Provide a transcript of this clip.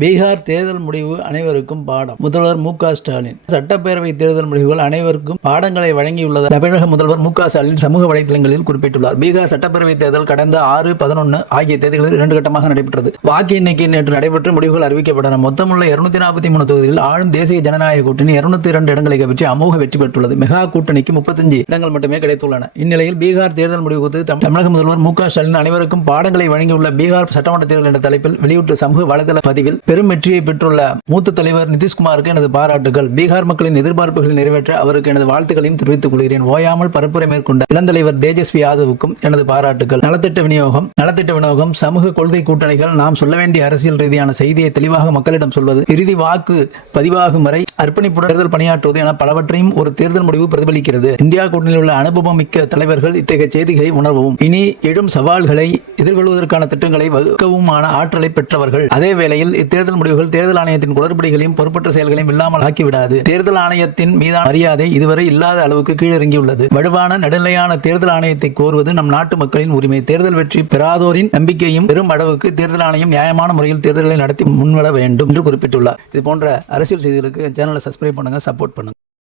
பீகார் தேர்தல் முடிவு அனைவருக்கும் பாடம். முதல்வர் மு க ஸ்டாலின். சட்டப்பேரவை தேர்தல் முடிவுகள் அனைவருக்கும் பாடங்களை வழங்கியுள்ளது தமிழக முதல்வர் மு க ஸ்டாலின் சமூக வலைதளங்களில் குறிப்பிட்டுள்ளார். பீகார் சட்டப்பேரவை தேர்தல் கடந்த 6, 11 ஆகிய தேதிகளில் 2 கட்டமாக நடைபெற்றது. வாக்கு எண்ணிக்கை நேற்று நடைபெற்ற முடிவுகள் அறிவிக்கப்பட்டன. மொத்தமுள்ள 243 தொகுதிகளில் ஆளும் தேசிய ஜனநாயக கூட்டணி 202 இடங்களை கைப்பற்றி அமோக வெற்றி பெற்றுள்ளது. மெகா கூட்டணிக்கு 35 இடங்கள் மட்டுமே கிடைத்துள்ளன. இந்நிலையில் பீகார் தேர்தல் முடிவு குறித்து தமிழக முதல்வர் மு க ஸ்டாலின் அனைவருக்கும் பாடங்களை வழங்கியுள்ள பீகார் சட்டமன்ற தேர்தல் என்ற தலைப்பில் வெளியிட்ட சமூக வலைதள பதிவில் பெரும் வெற்றியை பெற்றுள்ள மூத்த தலைவர் நிதிஷ்குமாருக்கு எனது பாராட்டுகள். பீகார் மக்களின் எதிர்பார்ப்புகளை நிறைவேற்ற அவருக்கு எனது வாழ்த்துக்களையும் தெரிவித்துக் கொள்கிறேன். ஓயாமல் பரப்புரை மேற்கொண்ட இளந்தலைவர் தேஜஸ்வி யாதவுக்கும் எனது பாராட்டுகள். நலத்திட்ட விநியோகம், சமூக கொள்கை கூட்டணிகள், நாம் சொல்ல வேண்டிய அரசியல் ரீதியான செய்தியை தெளிவாக மக்களிடம் சொல்வது, இறுதி வாக்கு பதிவாகும் வரை அர்ப்பணிப்புடன் தேர்தல் பணியாற்றுவது என பலவற்றையும் ஒரு தேர்தல் முடிவு பிரதிபலிக்கிறது. இந்தியா கூட்டணியில் உள்ள அனுபவம் மிக்க தலைவர்கள் இத்தகைய செய்திகளை உணர்வும் இனி எழும் சவால்களை எதிர்கொள்வதற்கான திட்டங்களை வகுக்கவுமான ஆற்றலை பெற்றவர்கள். அதே வேளையில் இத்தேர்தல் முடிவுகள் தேர்தல் ஆணையத்தின் குளறுபடிகளையும் பொறுப்பற்ற செயல்களையும் இல்லாமல் ஆக்கிவிடாது. தேர்தல் ஆணையத்தின் மீதான மரியாதை இதுவரை இல்லாத அளவுக்கு கீழிறங்கியுள்ளது. வலுவான நடுநிலையான தேர்தல் ஆணையத்தை கோருவது நம் நாட்டு மக்களின் உரிமை. தேர்தல் வெற்றி பெறாதோரின் நம்பிக்கையும் பெரும் அளவுக்கு தேர்தல் ஆணையம் நியாயமான முறையில் தேர்தல்களை நடத்தி முன்வர வேண்டும் என்று குறிப்பிட்டுள்ளார். இது போன்ற அரசியல் செய்திகளுக்கு சேனலை சப்ஸ்கிரைப் பண்ணுங்க, சப்போர்ட் பண்ணுங்க.